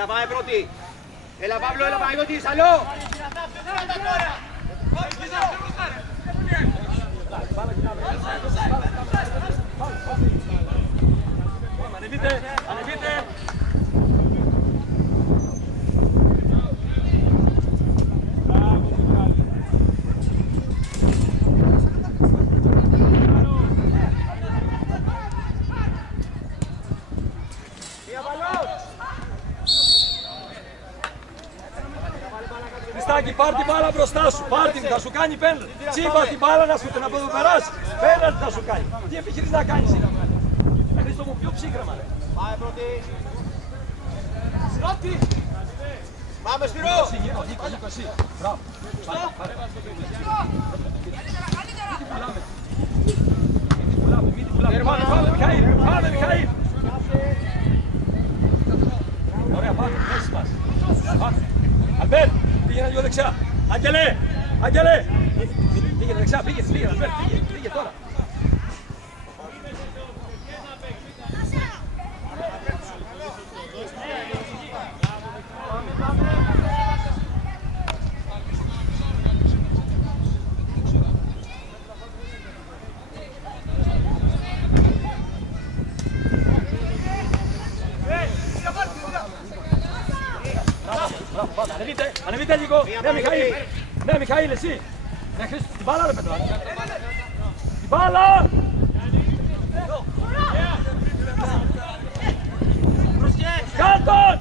Έλα πάμε πρώτη. Έλα Παύλο, έλα Παναγιώτη, σαλό. Ανεβείτε, ανεβείτε. Χριστάκη, πάρ' την μπάλα μπροστά σου, πάρ' την, θα σου κάνει πέναλτι. Τσίπα την μπάλα να σου την αποδοπεράσει. Πέναλτι θα σου κάνει. Τι επιχειρείς να κάνεις είναι. Χρήστο μου, πιο ψύχρεμα ρε. Πάμε πρώτη. Στρώτη. Πάμε Σπυρό. Νίκο, εσύ. Μπράβο. Πάρε. Μην την πουλάμε. Πάμε Μιχαήλ. Ωραία, πάμε. Θέσεις μας. Πάμε. Αλμπέρ, πήγαινε λίγο δεξιά. Άγγελε, Άγγελε. Πήγαινε δεξιά, πήγαινε, Αλμπέρ, πήγαινε τώρα. Ανεβείτε λίγο. Ναι, Μιχαήλ. Ναι, Μιχαήλ, εσύ. Ναι, Χρήστο, την μπάλα ρε Πέτρο. Την μπάλα. Κάτω.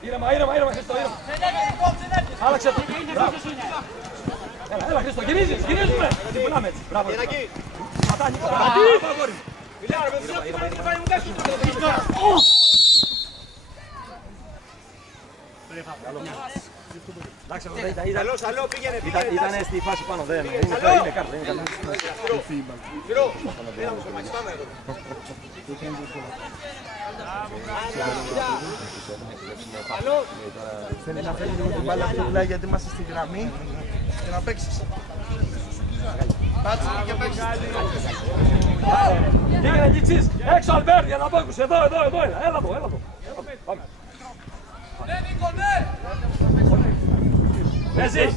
Ήρεμα, Χρήστο, ήρεμα. Άλλαξε το. Έλα, Χρήστο, γυρίζουμε. Την πουλάμε έτσι. Μπράβο. Πατά, Νίκο. Σαλό, πήγαινε. Ήταν στη φάση πάνω, δεν είναι κάρτα. Σπυρό, έλα μου στο μάτσι, πάμε εδώ. Θέλει να φέρει λίγο την μπάλα πιο γιατί είμαστε στη γραμμή και να παίξεις. Πάτσε και παίξεις. Πήγαινε Κιτσής, έξω Αλμπέρ για να μπόκους, εδώ, έλα εδώ. Πάμε. Ναι, Νίκο, ναι! Παίζεις.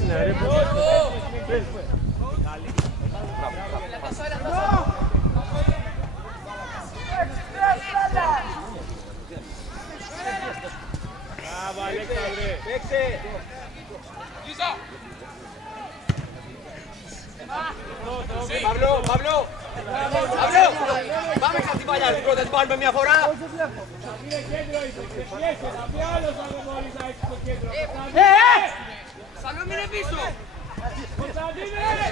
Μπράβο, Αλέξανδρε! Παίξε. Παύλο! Πάμε ξανά την παλιά, την πρώτα την πάρουμε μια φορά. Είναι κέντρο, είσαι, θα πει άλλος αν δεν μπορείς να έχεις το κέντρο. Σαλό, μην είναι πίσω. Κωνσταντίνε!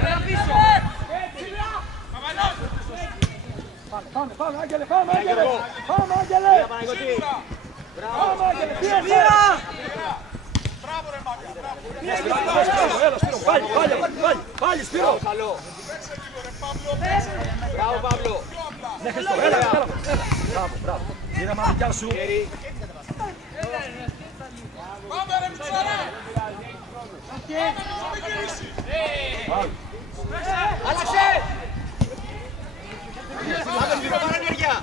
Έλα πίσω. Πάμε, Άγγελε. Πάμε, Άγγελε. Έλα Παναγιώτη. Πάμε, Άγγελε. Μπράβο ρε Μάγκα, μπράβο. Έλα, Σπύρο, πάλι, Σπύρο. Σαλό. Μπράβο Παύλο. Ναι, Χριστό, έλα. Μπράβο. Ήρεμα δικιά σου. Πάμε ρε Μητσάρα! Άλλαξε. Πάμε Σπύρο, πάρε ενέργεια.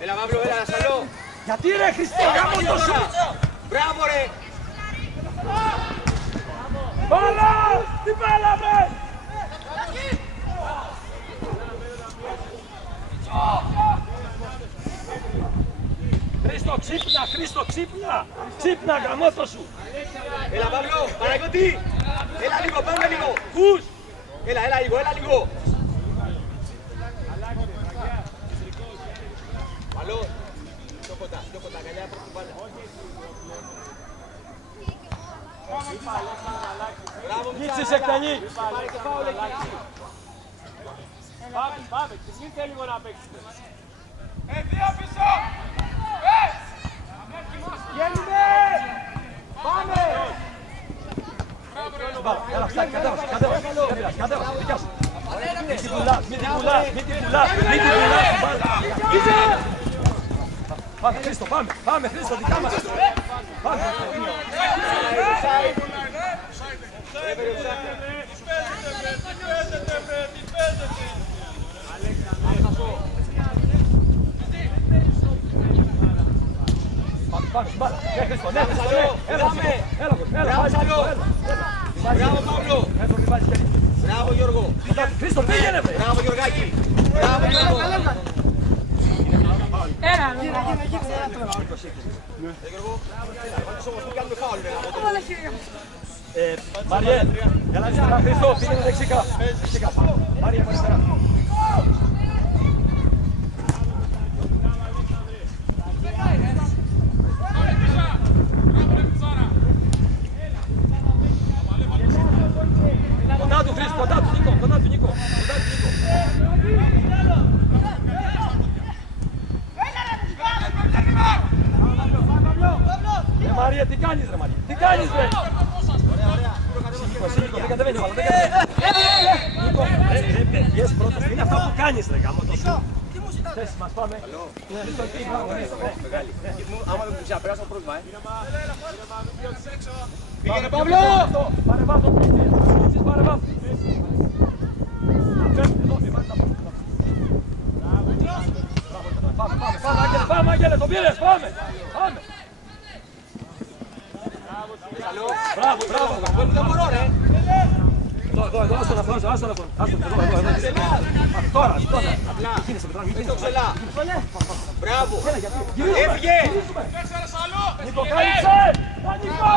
Έλα Παύλο, έλα Σαλό. Γιατί ρε Χριστό, γάμο το σου. Μπράβο ρε. Μπάλα, την μπάλα βρε. Χρήστο, ξύπνα, γαμώτο σου. Έλα Παύλο, Παναγιώτη. Έλα λίγο, πάμε λίγο. Πούς. Έλα λίγο. Καλό. Πιο κοντά, αγκαλιά προς την μπάλα. Μπράβο Μίτσις εκτελεί. Πάρε και φάουλ εκεί. Πάμε, ξυπνήστε λίγο να παίξετε. Δύο πίσω! Βγαίνουμε! Πάμε! Έλα, φτάκι, κατέβασε, δικιά σου. Μην την πουλάς. Πάμε, Χρήστο, Χρήστο, δικά μας. Πάμε. Πάμε, μπάλα. Ναι, Χρήστο, ναι, Χρήστο, ναι. Έλα, έλα, έλα, βάζει, έλα. Μπράβο Παύλο. Εδώ μη βάζει χέρι. Μπράβο Γιώργο. Χρήστο, πήγαινε, βρε. Μπράβο Γιωργάκη. Μπράβο Γιώργο. Μαριέ, έλα αριστερά, Χρήστο, πήγαινε δεξικά. Μαρία, αριστερά. Κοντά του, Χρήστο, κοντά του, Νίκο, κοντά του, Νίκο. Κοντά του, Νίκο. Μαρία, τι κάνεις ρε Μαρία, τι κάνεις ρε. Νίκο, δεν κατεβαίνει, δεν κατεβαίνει. Νίκο, βγες πρώτος, είναι αυτά που κάνεις ρε γάμο το σου. Θέση μας, πάμε. Άμα δεν κουτσιά, πέρασε το πρόβλημα, Πήγαινε Παύλο! Πάρε βάθο, Χρήστης, πάρε βάθο. Πάμε, Άγγελε, τον πήρες, πάμε. Μπράβο, δεν μπορώ ρε. εδώ, άστον αυτόν, τώρα, Το ξελά. Μπράβο. Έφυγε. Νίκο, κάλυψε! Νίκο!